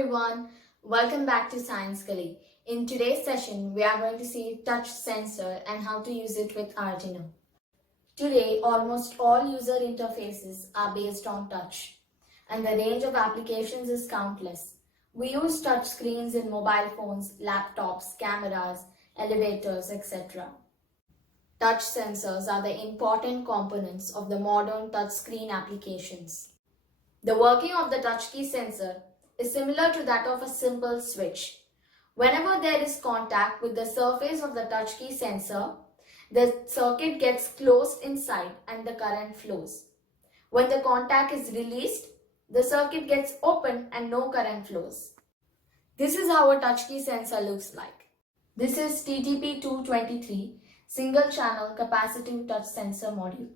everyone, welcome back to Science Gully. In today's session, we are going to see touch sensor and how to use it with Arduino. Today, almost all user interfaces are based on touch, and the range of applications is countless. We use touch screens in mobile phones, laptops, cameras, elevators, etc. Touch sensors are the important components of the modern touchscreen applications. The working of the touch key sensor is similar to that of a simple switch. Whenever there is contact with the surface of the touch key sensor, the circuit gets closed inside and the current flows. When the contact is released, the circuit gets open and no current flows. This is how a touch key sensor looks like. This is TTP223 single channel capacitive touch sensor module.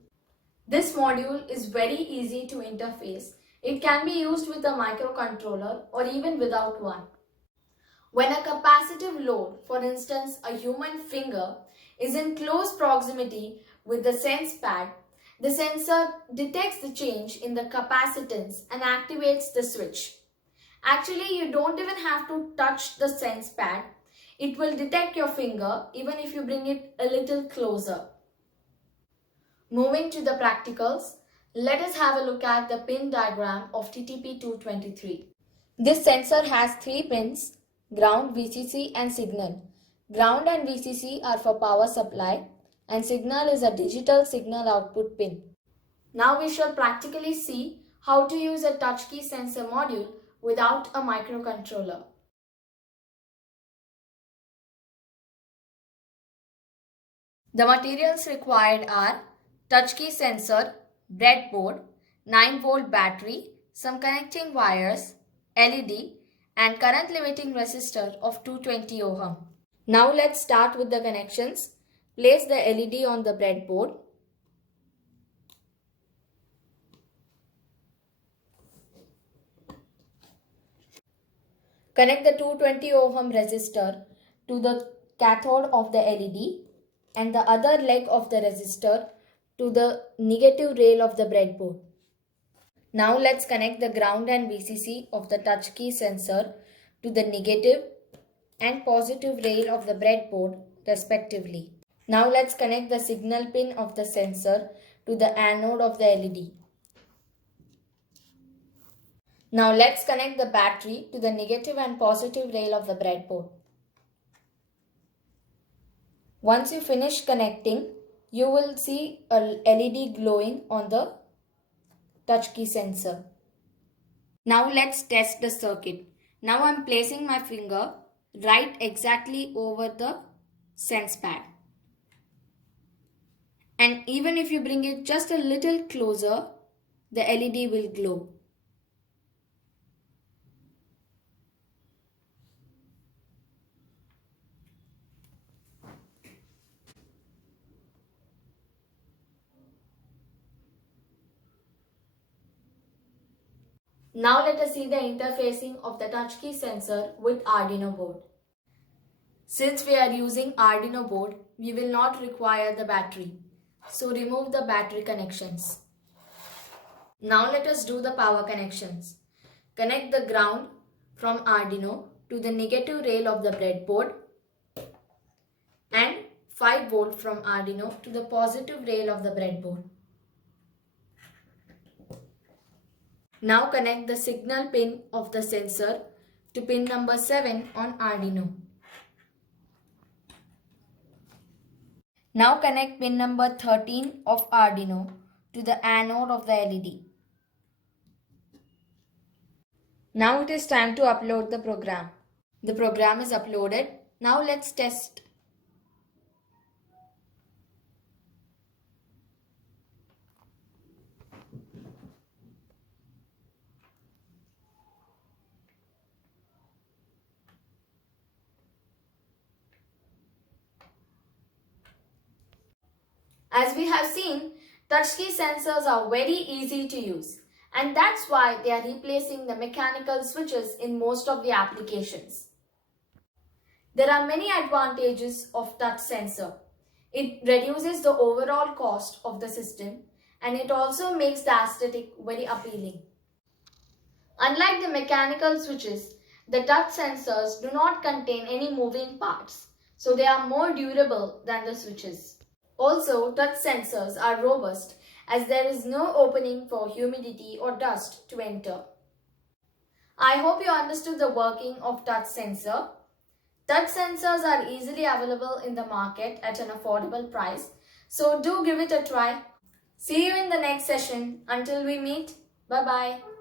This module is very easy to interface. It can be used with a microcontroller or even without one. When a capacitive load, for instance a human finger, is in close proximity with the sense pad, the sensor detects the change in the capacitance and activates the switch. Actually, you don't even have to touch the sense pad. It will detect your finger even if you bring it a little closer. Moving to the practicals, let us have a look at the pin diagram of TTP223. This sensor has 3 pins: ground, VCC and signal. Ground and VCC are for power supply and signal is a digital signal output pin. Now we shall practically see how to use a touch key sensor module without a microcontroller. The materials required are touch key sensor, breadboard, 9-volt battery, some connecting wires, LED and current limiting resistor of 220 ohm. Now let's start with the connections. Place the LED on the breadboard. Connect the 220 ohm resistor to the cathode of the LED and the other leg of the resistor to the negative rail of the breadboard. Now let's connect the ground and VCC of the touch key sensor to the negative and positive rail of the breadboard respectively. Now let's connect the signal pin of the sensor to the anode of the LED. Now let's connect the battery to the negative and positive rail of the breadboard. Once you finish connecting, you will see a LED glowing on the touch key sensor. Now let's test the circuit. Now I am placing my finger right exactly over the sense pad. And even if you bring it just a little closer, the LED will glow. Now let us see the interfacing of the touch key sensor with Arduino board. Since we are using Arduino board, we will not require the battery. So remove the battery connections. Now let us do the power connections. Connect the ground from Arduino to the negative rail of the breadboard and 5 volt from Arduino to the positive rail of the breadboard. Now connect the signal pin of the sensor to pin number 7 on Arduino. Now connect pin number 13 of Arduino to the anode of the LED. Now it is time to upload the program. The program is uploaded. Now let's test. As we have seen, touch key sensors are very easy to use, and that's why they are replacing the mechanical switches in most of the applications. There are many advantages of touch sensor. It reduces the overall cost of the system and it also makes the aesthetic very appealing. Unlike the mechanical switches, The touch sensors do not contain any moving parts, so they are more durable than the switches. Also, touch sensors are robust as there is no opening for humidity or dust to enter. I hope you understood the working of touch sensor. Touch sensors are easily available in the market at an affordable price, so do give it a try. See you in the next session. Until we meet, bye-bye.